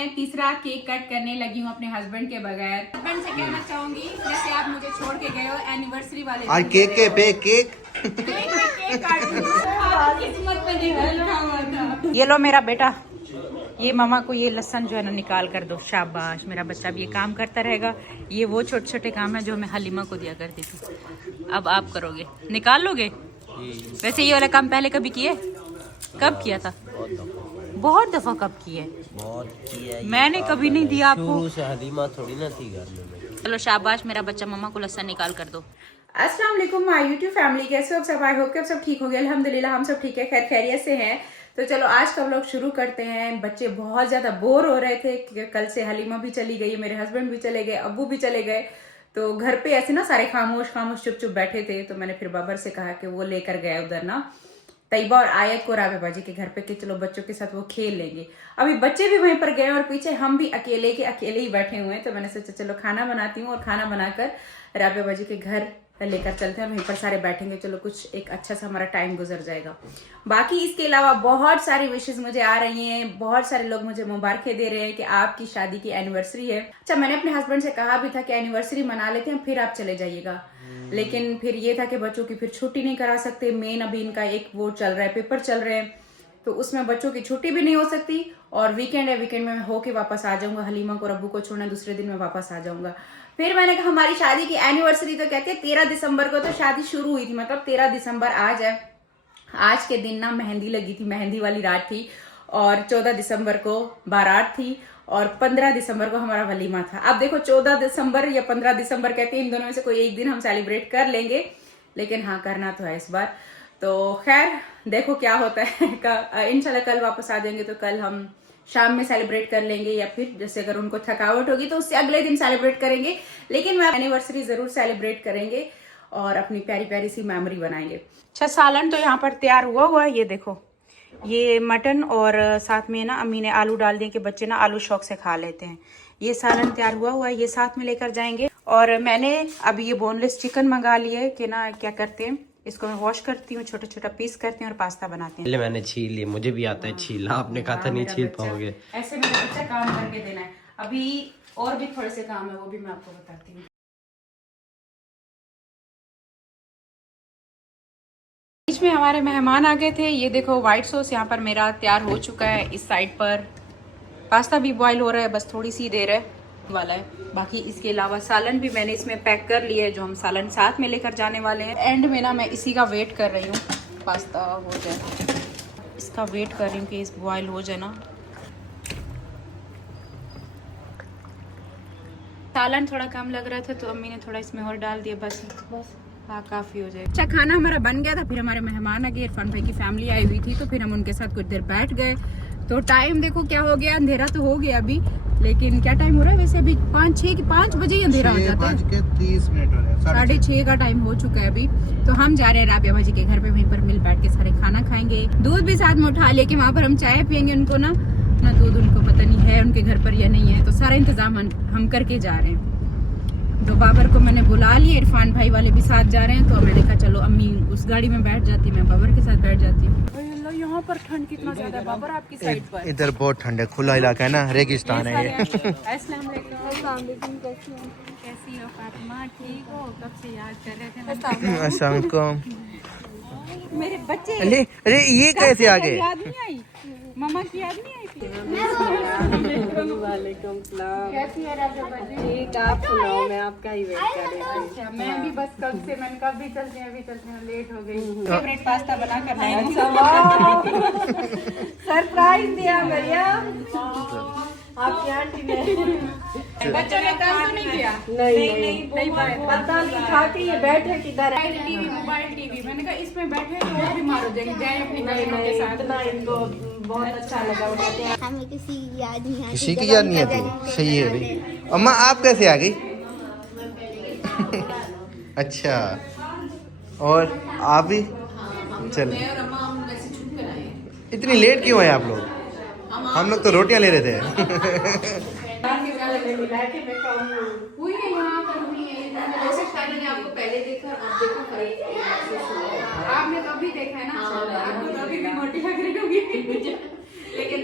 मैं तीसरा cake cut करने लगी हूँ अपने हस्बैंड के बगैर। हस्बैंड से कहना चाहूंगी जैसे आप मुझे छोड़ के गए हो एनिवर्सरी वाले आज केक के पे केक किस्मत में लिखा हुआ था। ये लो मेरा बेटा, ये मामा को ये लहसन जो है ना निकाल कर दो। शाबाश, मेरा बच्चा भी ये काम करता रहेगा। ये वो छोटे छोटे काम है जो मैं हलीमा को दिया करती थी, अब आप करोगे, निकाल लोगे। वैसे ये वाला काम पहले कभी किए? कब किया था? बहुत दफा कब किए? मैंने कभी नहीं दिया आपको। शुरू से हलीमा थोड़ी ना थी घर में। चलो शाबाश, मेरा बच्चा, मम्मा को लहसन निकाल कर दो। अस्सलाम वालेकुम माय यूट्यूब फैमिली, कैसे हो सब? आई होप कि आप सब ठीक हो गए। अल्हम्दुलिल्लाह हम सब ठीक है, खैर खैरियत से हैं। तो चलो आज का व्लॉग शुरू करते हैं। बच्चे बहुत ज़्यादा बोर हो रहे थे कि कल से हलीमा भी चली गई, मेरे हस्बैंड भी चले गए, अब्बू भी चले गए। तो घर पे ऐसे ना सारे खामोश खामोश चुप चुप बैठे थे। तो मैंने फिर बाबर से कहा कि वो लेकर गए उधर ना तैयबा और आयत को राबे बाजी के घर पे कि चलो बच्चों के साथ वो खेल लेंगे। अभी बच्चे भी वहीं पर गए और पीछे हम भी अकेले के अकेले ही बैठे हुए हैं। तो मैंने सोचा चलो खाना बनाती हूँ और खाना बनाकर राबे बाजी के घर लेकर चलते हैं, वहीं पर सारे बैठेंगे। चलो कुछ एक अच्छा सा हमारा टाइम गुजर जाएगा। बाकी इसके अलावा बहुत सारी विशेष मुझे आ रही हैं, बहुत सारे लोग मुझे मुबारकें दे रहे हैं कि आपकी शादी की एनिवर्सरी है। अच्छा, मैंने अपने हस्बैंड से कहा भी था कि एनिवर्सरी मना लेते हैं फिर आप चले जाइएगा, लेकिन फिर ये था कि बच्चों की फिर छुट्टी नहीं करा सकते। मेन अभी इनका एक वो चल रहा है, पेपर चल रहे हैं, तो उसमें बच्चों की छुट्टी भी नहीं हो सकती। और वीकेंड है, वीकेंड में मैं होके वापस आ जाऊंगा। हलीमा को रब्बू को छोड़ना, दूसरे दिन मैं वापस आ जाऊंगा। फिर मैंने कहा हमारी शादी की एनिवर्सरी तो कहते हैं 13 दिसंबर को तो शादी शुरू हुई थी, मतलब 13 दिसंबर आज है। आज के दिन ना मेहंदी लगी थी, मेहंदी वाली रात थी। और 14 दिसंबर को बारात थी और 15 दिसंबर को हमारा वलीमा था। अब देखो 14 दिसंबर या 15 दिसंबर कहते हैं, इन दोनों में से कोई एक दिन हम सेलिब्रेट कर लेंगे, लेकिन हाँ करना तो है इस बार। तो खैर देखो क्या होता है। इंशाल्लाह कल वापस आ जाएंगे तो कल हम शाम में सेलिब्रेट कर लेंगे, या फिर जैसे अगर उनको थकावट होगी तो उससे अगले दिन सेलिब्रेट करेंगे। लेकिन मैं एनिवर्सरी जरूर सेलिब्रेट करेंगे और अपनी प्यारी प्यारी सी मेमोरी बनाएंगे। अच्छा, सालन तो यहाँ पर तैयार हुआ है। ये देखो, ये मटन और साथ में ना अम्मी ने आलू डाल दिए कि बच्चे ना आलू शौक से खा लेते हैं। ये सालन तैयार हुआ है, ये साथ में लेकर जाएंगे। और मैंने अभी ये बोनलेस चिकन मंगा लिया है कि ना क्या करते हैं, इसको मैं वॉश करती हूँ, छोटा छोटा पीस करती हूँ और पास्ता बनाते हैं। पहले मैंने छील लिए, मुझे भी आता है छीलना, आपने कहा था नहीं छील पाओगे। ऐसे मेरा बच्चा काम करके देना है। अभी और भी थोड़े से काम है, वो भी मैं आपको बताती हूँ। बीच में हमारे मेहमान आ गए थे। ये देखो व्हाइट सॉस यहाँ पर मेरा तैयार हो चुका है। इस साइड पर पास्ता भी बॉईल हो रहा है, बस थोड़ी सी देर है वाला है। बाकी इसके अलावा सालन भी मैंने इसमें पैक कर लिया है, जो हम सालन साथ में लेकर जाने वाले हैं। एंड में ना मैं इसी का वेट कर रही हूँ, पास्ता हो जाए, इसका वेट कर रही हूँ कि इस बॉईल हो जाए ना। सालन थोड़ा कम लग रहा था तो अम्मी ने थोड़ा इसमें और डाल दिया, बस हाँ काफ़ी हो जाए। अच्छा, खाना हमारा बन गया था। फिर हमारे मेहमान आ गए, इरफान भाई की फैमिली आई हुई थी, तो फिर हम उनके साथ कुछ देर बैठ गए। तो टाइम देखो क्या हो गया, अंधेरा तो हो गया अभी, लेकिन क्या टाइम हो रहा है वैसे? अभी 5 बजे ही अंधेरा हो जाता है। 6:30 का टाइम हो चुका है अभी। तो हम जा रहे हैं राबिया भाजी के घर पे, वहीं पर मिल बैठ के सारे खाना खाएंगे। दूध भी साथ में उठा लेके वहाँ पर हम चाय पियेंगे। उनको ना दूध उनको पता नहीं है उनके घर पर या नहीं है, तो सारा इंतजाम हम करके जा रहे हैं। तो बाबर को मैंने बुला लिया, इरफान भाई वाले भी साथ जा रहे हैं। तो मैंने कहा चलो अम्मी उस गाड़ी में बैठ जाती, मैं बाबर के साथ बैठ जाती हूँ। यहाँ पर ठंड कितना ज्यादा है बाबर आपकी साइड पर? इधर बहुत ठंड है, खुला इलाका है ना, रेगिस्तान है ये। अस्सलाम वालेकुम, कैसी हो फातिमा? ठीक हो? कब से याद कर रहे थे? अस्सलाम वालेकुम। मेरे बच्चे, अरे ये कैसे आ गए? याद नहीं आई? मम्मा की याद नहीं आई थी? वालेकुम सलाम। कैसी है राजा बाजी? ठीक, आप सुनाओ, मैं आपका ही वेट कर रही थी। अच्छा, मैं भी बस कब से, मैंने कब भी चलते हैं, अभी चलते हैं, लेट हो गई। फेवरेट पास्ता बना कर लाई। सरप्राइज दिया भैया आपकी आंटी ने। बच्चों ने काम तो नहीं किया? नहीं पता नहीं था कि ये बैठे किधर है। मोबाइल टीवी, मैंने कहा इसमें बैठे तो और बीमार हो जाएंगे, जाए अपनी बहनों के साथ। इतना इनको बहुत अच्छा लगा। हमें किसी की याद नहीं आती। किसी की याद नहीं आती, सही है भाई। अम्मा आप कैसे आ गई? अच्छा, और आप भी? चलो, इतनी लेट क्यों है आप लोग? हम लोग तो रोटियां ले रहे थे। हुई है यहाँ पर, हुई है। जैसे मैंने आपको पहले देखा, अब देखो फर्क। आपने तो अभी देखा है ना, आपको तो अभी भी मोटी लग रही होगी, लेकिन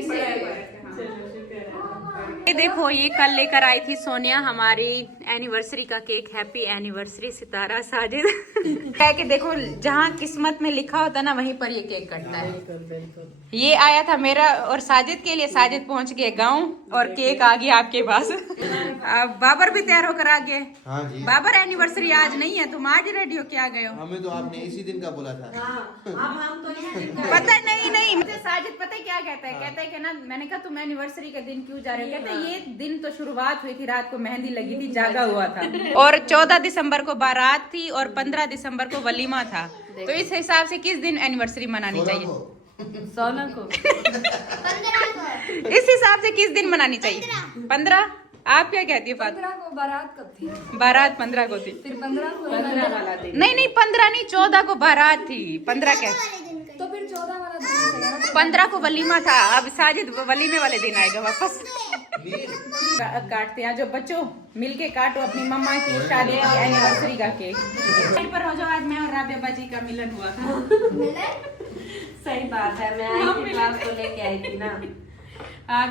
ये देखो, ये कल लेकर आई थी सोनिया हमारी एनिवर्सरी का केक। हैप्पी एनिवर्सरी सितारा साजिद। कह के देखो, जहाँ किस्मत में लिखा होता ना वहीं पर ये केक कटता है। ये आया था मेरा और साजिद के लिए। साजिद पहुंच गए गांव और केक आ गया आपके पास। अब बाबर भी तैयार होकर आ गए। हाँ जी। बाबर एनिवर्सरी आज नहीं है, तुम आज रेडी हो के आ गए हो? हमें तो आपने इसी दिन का बोला था। पता नहीं मुझे साजिद पता है क्या कहता है? कहता है कि ना, मैंने कहा तुम एनिवर्सरी के दिन क्यों जा रहे हो? कहता है ये दिन तो शुरुआत हुई थी, रात को मेहंदी लगी थी, जागा हुआ था। और 14 दिसंबर को बारात थी और 15 दिसंबर को वलीमा था। तो इस हिसाब से किस दिन एनिवर्सरी मनानी चाहिए? 16 को। इस हिसाब से किस दिन मनानी चाहिए? 15? आप क्या कहती है फातिमा? 15 को बारात कब थी? बारात 15 को थी। फिर 15 को 15 वाला दिन। नहीं 15 नहीं, 14 को बारात थी। 15 क्या? तो फिर 14 वाला दिन। 15 को वलीमा था। अब साजिद वलीमे वाले दिन आएगा वापस। काटते हैं जो बच्चों, मिलके काटो अपनी मम्मा की शादी की एनिवर्सरी का केक। पर हो जाओ, आज मैं और राबिया बाजी का मिलन हुआ था। सही बात है, मैं आई थी क्लास को लेके आई थी ना।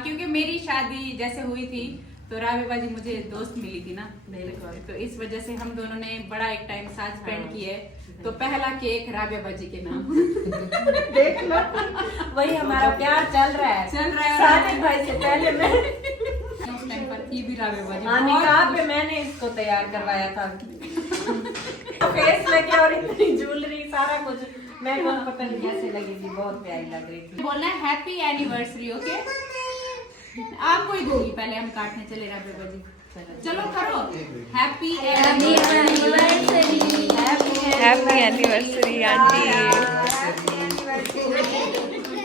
क्योंकि मेरी शादी जैसे हुई थी तो राबिया बाजी मुझे दोस्त मिली थी ना, तो इस वजह से हम दोनों ने बड़ा एक टाइम साथ स्पेंड किए। तो पहला केक राबिया बाजी के नाम। देख लो, वही हमारा प्यार चल रहा है। साजिद भाई से पहले मैं उस टाइम पर थी भी राबिया बाजी। निकाह पे मैंने इसको तैयार करवाया था। फेस लगे और इतनी ज्वेलरी सारा कुछ, मैं को पता नहीं कैसे लगेगी, बहुत प्यारी लग रही थी। बोलना है हैप्पी एनिवर्सरी। ओके, आपको ही दोगी, पहले हम काटने चले राबिया बाजी। चलो करो happy anniversary. Happy anniversary aunty.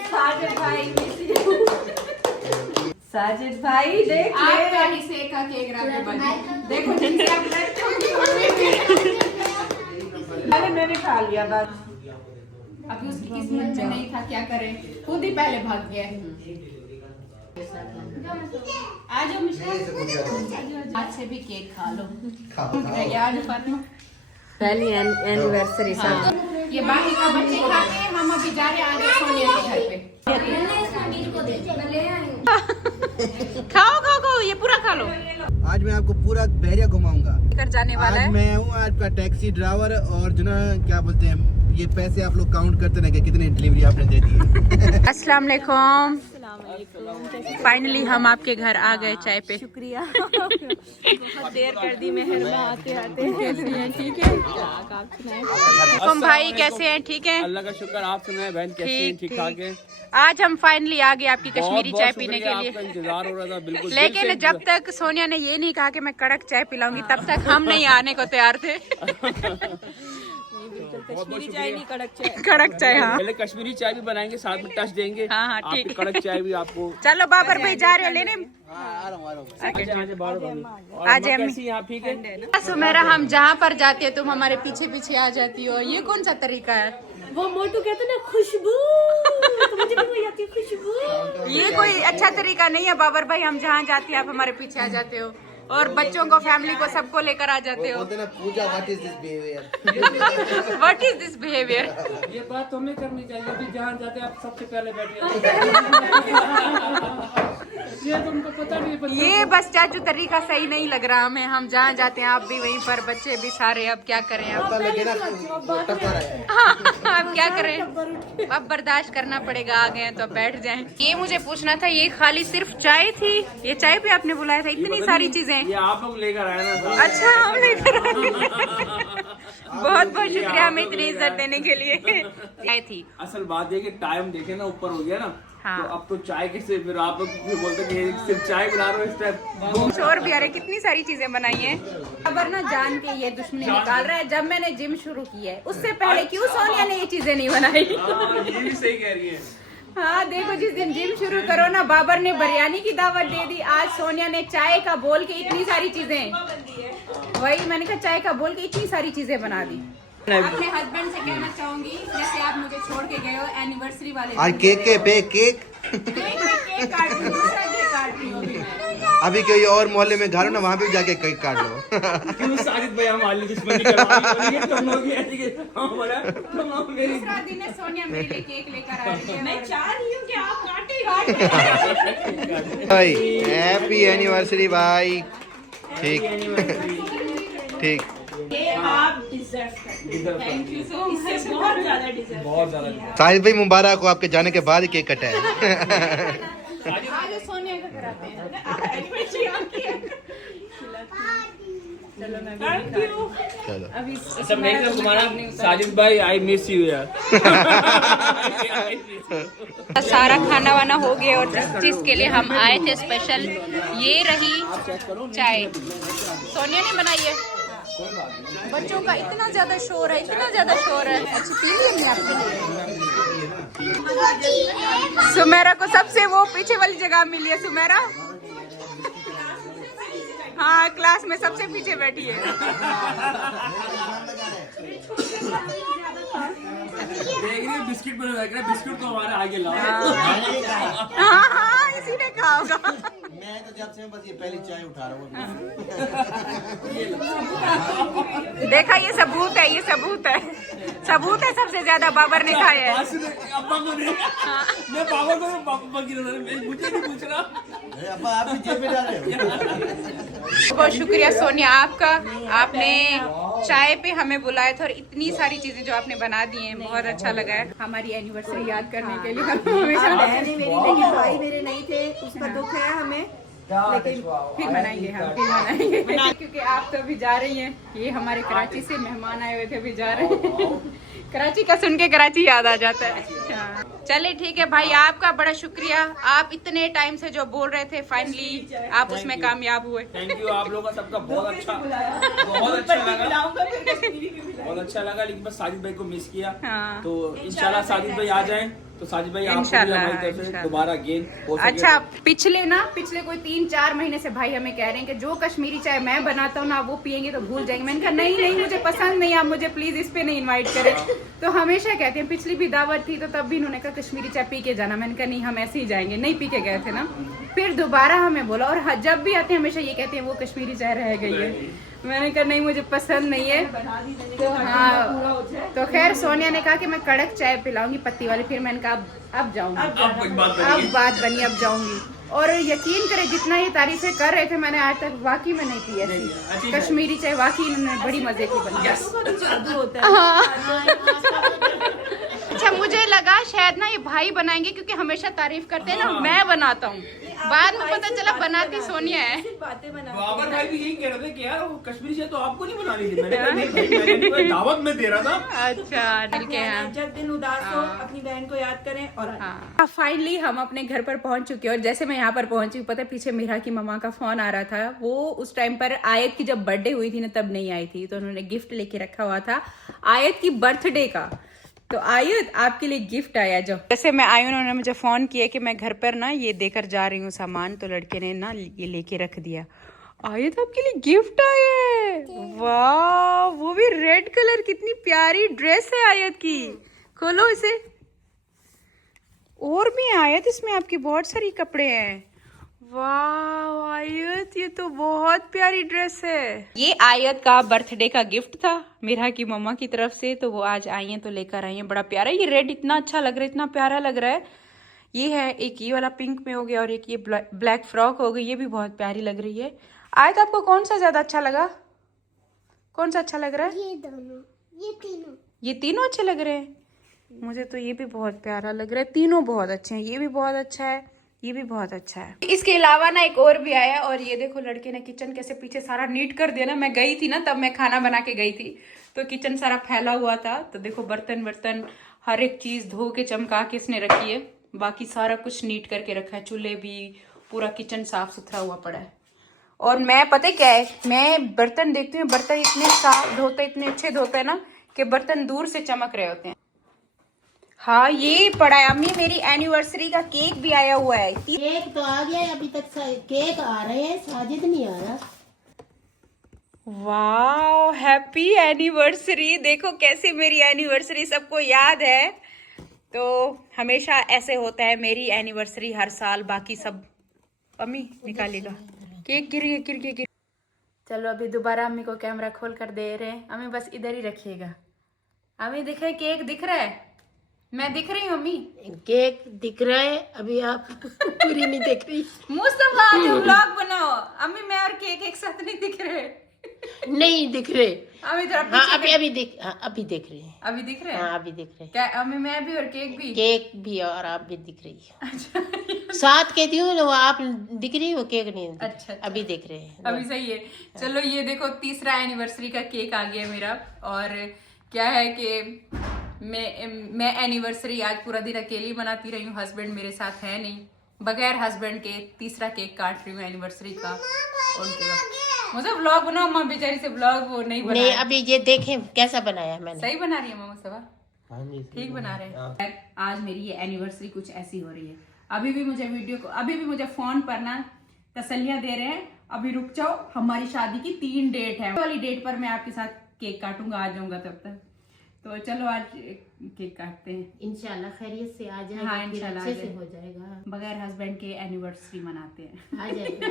Sajid भाई, साजिद भाई देख आपका हिस्से का केक राबिया बाजी। देखो जिनसे आप लड़ते हो। अरे मैंने खा लिया बस। अभी उसकी किस्मत में नहीं था, क्या करे, खुद ही पहले भाग गया। आ जाओ मिश्रा, आज से भी केक खा लो। आ जाओ फातिमा। पहली एनिवर्सरी सब। ये बाकी का बच्चे खा के हम अभी जा रहे हैं आगे सोनिया के घर पे। खाओ खाओ खाओ, ये पूरा खा लो। आज मैं आपको पूरा बहरिया घुमाऊंगा। कर जाने वाला आज है। मैं हूँ आपका टैक्सी ड्राइवर और जो ना क्या बोलते हैं, ये पैसे आप लोग काउंट करते रहेंगे कितनी डिलीवरी आपने दे दी। अस्सलाम वालेकुम। फाइनली हम आपके घर आ गए चाय पे। शुक्रिया, बहुत देर कर दी मेहर आते आते। कैसी हैं? ठीक है। तुम भाई कैसे हैं? ठीक है, अल्लाह का शुक्र। आप सुनाए बहन, कैसी हैं? ठीक ठाक है। आज हम फाइनली आ गए आपकी कश्मीरी चाय पीने के आपका लिए। इंतजार हो रहा था बिल्कुल। लेकिन जब तक सोनिया ने ये नहीं कहा कि मैं कड़क चाय पिलाऊंगी, तब तक हम नहीं आने को तैयार थे। कश्मीरी चाय नहीं, कड़क चाय। कड़क चाय, हाँ। पहले कश्मीरी चाय भी बनाएंगे, साथ में टच देंगे। हाँ, हाँ, आपकी ठीक। कड़क चाय भी आपको। चलो बाबर भाई जा रहे हो लेने? आज कैसी हैं आप? ठीक है। सुमेरा, हम जहाँ पर जाते हैं तुम हमारे पीछे पीछे आ जाती हो, ये कौन सा तरीका है? वो मोटू कहते ना, खुशबू। तो मुझे भी वही आती है, खुशबू। ये कोई अच्छा तरीका नहीं है बाबर भाई। हम जहाँ जाते हैं आप हमारे पीछे आ जाते हो और बच्चों को, फैमिली को, सबको लेकर आ जाते हो। Puja, what is this behaviour? What is this behaviour? ये बात तो हमें करनी चाहिए। अभी जहाँ जाते आप सबसे पहले बैठे। ये तुमको पता नहीं। ये बस चाचू तरीका सही नहीं लग रहा हमें। हम जहाँ जाते हैं आप भी वहीं पर, बच्चे भी सारे। अब क्या करें? अब अब क्या करें? अब बर्दाश्त करना पड़ेगा। आ गए तो बैठ जाएं। ये मुझे पूछना था, ये खाली सिर्फ चाय थी? ये चाय पे आपने बुलाया था? इतनी सारी चीजें। ये आप लोग लेकर आए ना। अच्छा, हम लेकर आए। बहुत बहुत शुक्रिया हमें इतनी इज्जत देने के लिए। चाय थी। असल बात है कि टाइम देखे ना ऊपर हो गया ना। हाँ। तो अब तो चाय कैसे, फिर आप लोग बोलते कि सिर्फ चाय बना रहे हो इस टाइम। शोर भी आ रहे, कितनी सारी चीजें बनाई हैं। खबर ना जान के ये दुश्मनी निकाल रहा है। जब मैंने जिम शुरू की है उससे पहले क्यों सोनिया ने ये चीजें नहीं बनाई? ये भी सही कह रही है। हाँ देखो, जिस दिन जिम शुरू करो ना, बाबर ने बिरयानी की दावत दे दी, आज सोनिया ने चाय का बोल के इतनी सारी चीजें। वही मैंने कहा, चाय का बोल के इतनी सारी चीजें बना दी। अपने हस्बैंड से कहना चाहूंगी, जैसे आप मुझे छोड़ के गए हो एनिवर्सरी वाले आज केक के पे केक। केक काट रही हूँ, दूसरा केक काट रही हूँ अभी मैं। अभी कोई और मोहल्ले में घर हो ना, वहाँ पे भी जाके केक काट लो। क्यों साजिद भाई हमारे लिए दुश्मनी करवाई है? तुम लोग ऐसे कि हमारा तुम लोग मेरी दूसरा दिन है, सोनिया मेरे लिए केक लेकर आ रही है। मैं चाह रही हूँ कि आप काटे भाई हैप्पी एनिवर्सरी भाई। ठीक ठीक। ये आप डिजर्व करते हैं। Thank you so much. इससे बहुत ज्यादा डिजर्व बहुत ज्यादा साहिद भाई मुबारक हो, आपके जाने के बाद ही केक कटा है। आज सोनिया का कराते हैं। एनिवर्सरी आपकी है। चलो मैं भी थैंक यू। चलो अभी सब नहीं कर तुम्हारा साजिद भाई आई मिस यू यार। सारा खाना वाना हो गया और जिस चीज के लिए हम आए थे स्पेशल, ये रही चाय। सोनिया ने बनाई है। बच्चों का इतना ज्यादा शोर है, इतना ज्यादा शोर है। अच्छा पी लिया नहीं आपके? सुमेरा को सबसे वो पीछे वाली जगह मिली है। सुमेरा हाँ क्लास में सबसे पीछे बैठी है। देख रही बिस्किट बना रहा है, बिस्किट को हमारे आगे लाओ। हाँ हाँ इसी ने कहा होगा। मैं तो जब से बस ये पहली चाय उठा रहा हूँ। देखा ये सबूत है, ये सबूत है, सबूत है। सबसे ज्यादा बाबर ने खाया है। अब्बा को नहीं, मैं पापा को पापा की नजर में मुझे नहीं पूछ रहा। अब्बा आप भी जेब में डाल रहे हो। बहुत शुक्रिया सोनिया आपका, आपने चाय पे हमें बुलाया था और इतनी सारी चीजें जो आपने बना दी हैं, बहुत अच्छा लगा है। हमारी एनिवर्सरी याद करने के लिए हम हमेशा बहनें मेरी लेकिन भाई मेरे नहीं थे, उसका दुख है हमें। लेकिन फिर मनाएंगे हम, फिर मनाएंगे। क्योंकि आप तो अभी जा रही हैं, ये हमारे कराची से मेहमान आए हुए थे, अभी जा रहे हैं। कराची का सुन के कराची याद आ जाता है। चले ठीक है भाई, आपका बड़ा शुक्रिया। आप इतने टाइम से जो बोल रहे थे, फाइनली आप उसमें कामयाब हुए। थैंक यू आप लोगों का सबका बहुत अच्छा लगा, बहुत अच्छा लगा। लेकिन बस साजिद भाई को मिस किया। हाँ। तो इंशाल्लाह साजिद भाई आ जाएं तो साजिद भाई आपको भी इंशाल्लाह, हमारी तरफ से इंशाल्लाह। दोबारा गेम हो सके। अच्छा पिछले कोई 3-4 महीने से भाई हमें कह रहे हैं कि जो कश्मीरी चाय मैं बनाता हूँ ना, वो पियेंगे तो भूल जाएंगे। मैंने कहा नहीं मुझे पसंद नहीं, आप मुझे प्लीज इस पे नहीं इनवाइट करें। तो हमेशा कहते हैं, पिछली भी दावत थी तो तब भी उन्होंने कहा कश्मीरी चाय पी के जाना। मैंने कहा नहीं, हम ऐसे ही जाएंगे, नहीं पी के गए थे ना। फिर दोबारा हमें बोला, और जब भी आते हैं हमेशा ये कहते हैं वो कश्मीरी चाय रह गई है। मैंने कहा नहीं मुझे पसंद नहीं है। तो हाँ, तो खैर सोनिया ने कहा कि मैं कड़क चाय पिलाऊंगी पत्ती वाली। फिर मैंने कहा अब जाऊंगी, अब बात बनी, अब जाऊंगी। और यकीन करें जितना ये तारीफें कर रहे थे, मैंने आज तक वाकई में नहीं पी ऐसी कश्मीरी चाय। वाकई इन्होंने बड़ी मजे की बनाई। अच्छा मुझे लगा शायद ना ये भाई बनाएंगे, क्योंकि हमेशा तारीफ करते हैं ना, मैं बनाता हूँ। बाद में पता चला बनाती सोनिया है। बाबर भाई भी यही कह रहे थे कि यार वो कश्मीरी चाय तो आपको नहीं बनानी थी। मैंने कहा नहीं भाई, मैंने तो दावत में दे रहा था। अच्छा मिल के हैं। जब दिन उदास हो अपनी बहन को याद करें। और फाइनली हम अपने घर पर पहुंच चुके हैं। और जैसे मैं यहाँ पर पहुंची, पता है पीछे मीरा की मम्मा का फोन आ रहा था। वो उस टाइम पर आयत की जब बर्थडे हुई थी ना, तब नहीं आई थी, तो उन्होंने गिफ्ट लेके रखा हुआ था आयत की बर्थडे का। तो आयत आपके लिए गिफ्ट आया। जो जैसे मैं आई, उन्होंने मुझे फोन किया कि मैं घर पर ना ये देकर जा रही हूँ सामान, तो लड़के ने ना ये लेके रख दिया। आयत आपके लिए गिफ्ट आया है। वाह, वो भी रेड कलर, कितनी प्यारी ड्रेस है आयत की। खोलो इसे। और भी आयत इसमें आपकी बहुत सारी कपड़े हैं। वाह आयत, ये तो बहुत प्यारी ड्रेस है। ये आयत का बर्थडे का गिफ्ट था मीरा की मम्मा की तरफ से, तो वो आज आई हैं तो लेकर आई हैं। बड़ा प्यारा, ये रेड इतना अच्छा लग रहा है, इतना प्यारा लग रहा है। ये है एक ये वाला पिंक में हो गया, और एक ये ब्लैक फ्रॉक हो गई, ये भी बहुत प्यारी लग रही है। आयत आपको कौन सा ज्यादा अच्छा लगा? कौन सा अच्छा लग रहा है? ये दोनों, ये तीनों, ये तीनों अच्छे लग रहे हैं। मुझे तो ये भी बहुत प्यारा लग रहा है। तीनों बहुत अच्छे हैं, ये भी बहुत अच्छा है, ये भी बहुत अच्छा है। इसके अलावा ना एक और भी आया, और ये देखो लड़के ने किचन कैसे पीछे सारा नीट कर दिया ना। मैं गई थी ना, तब मैं खाना बना के गई थी, तो किचन सारा फैला हुआ था। तो देखो बर्तन वर्तन हर एक चीज धो के चमका के इसने रखी है। बाकी सारा कुछ नीट करके रखा है, चूल्हे भी, पूरा किचन साफ सुथरा हुआ पड़ा है। और मैं पता है क्या है, मैं बर्तन देखती हूँ, बर्तन इतने साफ धोते, इतने अच्छे धोते हैं ना कि बर्तन दूर से चमक रहे होते हैं। हाँ ये पड़ा है अम्मी, मेरी एनिवर्सरी का केक भी आया हुआ है। केक तो आ गया है, अभी तक केक आ रहे हैं, साजिद नहीं आ रहा। वाह हैप्पी एनिवर्सरी। देखो कैसी मेरी एनिवर्सरी सबको याद है। तो हमेशा ऐसे होता है, मेरी एनिवर्सरी हर साल, बाकी सब अम्मी निकालेगा केक गिर गिर। चलो अभी दोबारा अम्मी को कैमरा खोल कर दे रहे हैं। अम्मी बस इधर ही रखिएगा। अम्मी दिख रहा है केक दिख रहा है? मैं दिख रही हूँ अम्मी? केक दिख रहा है, अभी आप पूरी नहीं देख रही। मुस्तफा जो व्लॉग बनाओ। अम्मी मैं और केक एक साथ नहीं दिख रहे। नहीं दिख रहे। अम्मी थोड़ा हाँ पीछे अभी दिख रहे हैं। अभी दिख रहे हैं? हाँ अभी दिख रहे हैं। क्या अम्मी मैं भी और केक भी? केक भी और आप भी दिख रही है। साथ कहती हूँ ना, वो आप दिख रही हो, केक नहीं दिख। अच्छा। अभी देख रहे हैं। अभी सही है। चलो ये देखो तीसरा एनिवर्सरी का केक आ गया मेरा। और क्या है कि मैं एनिवर्सरी आज पूरा दिन अकेली बनाती रही हूँ। हस्बैंड मेरे साथ है नहीं। बगैर हस्बैंड के तीसरा केक काट रही हूँ एनिवर्सरी का। मुझे व्लॉग बनाओ। माँ बेचारी से व्लॉग वो नहीं बना। नहीं अभी ये देखें कैसा बनाया मैंने। सही बना रही है मामा सभा? ठीक बना रहे हैं। आज मेरी ये एनिवर्सरी कुछ ऐसी हो रही है। अभी भी मुझे फोन पर ना तसल्लियां दे रहे हैं, अभी रुक जाओ, हमारी शादी की 3 डेट है, वाली डेट पर मैं आपके साथ केक काटूंगा, आ जाऊंगा तब तक। तो चलो आज केक काटते हैं। इंशाल्लाह खैरियत से आ जाएगा। हाँ इंशाल्लाह अच्छे से हो जाएगा। बगैर हस्बैंड के एनिवर्सरी मनाते हैं। आ जाएगा।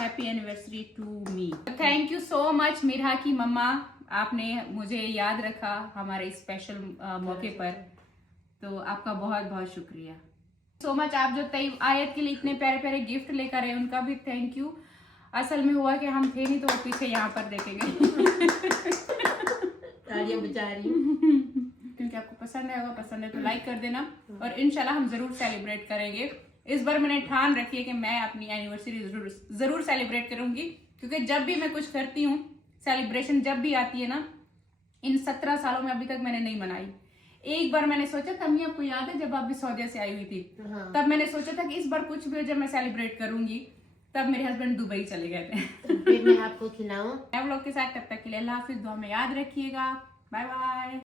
Happy anniversary to me. Thank you so much मिरहा की मम्मा, आपने मुझे याद रखा हमारे स्पेशल मौके पर। तो आपका बहुत बहुत शुक्रिया सो मच। आप जो तय आयत के लिए इतने प्यारे प्यारे गिफ्ट लेकर आए उनका भी थैंक यू। असल में हुआ कि हम थे नहीं तो वो पीछे यहाँ पर देखेंगे। तालियां बजा रही हूँ। क्योंकि आपको पसंद है, होगा पसंद है तो लाइक कर देना। और इंशाल्लाह हम जरूर सेलिब्रेट करेंगे। इस बार मैंने ठान रखी है कि मैं अपनी एनिवर्सरी जरूर सेलिब्रेट करूंगी। क्योंकि जब भी मैं कुछ करती हूँ, सेलिब्रेशन जब भी आती है ना, इन 17 सालों में अभी तक मैंने नहीं मनाई। एक बार मैंने सोचा था, अम्मी आपको याद है जब आप भी सऊदी से आई हुई थी? हाँ। तब मैंने सोचा था कि इस बार कुछ भी जब मैं सेलिब्रेट करूंगी, तब मेरे हस्बैंड दुबई चले गए थे। फिर मैं आपको खिलाऊं। मैं व्लॉग के साथ, तब तक के लिए अल्लाह हाफिज। दुआ में याद रखिएगा। Bye bye.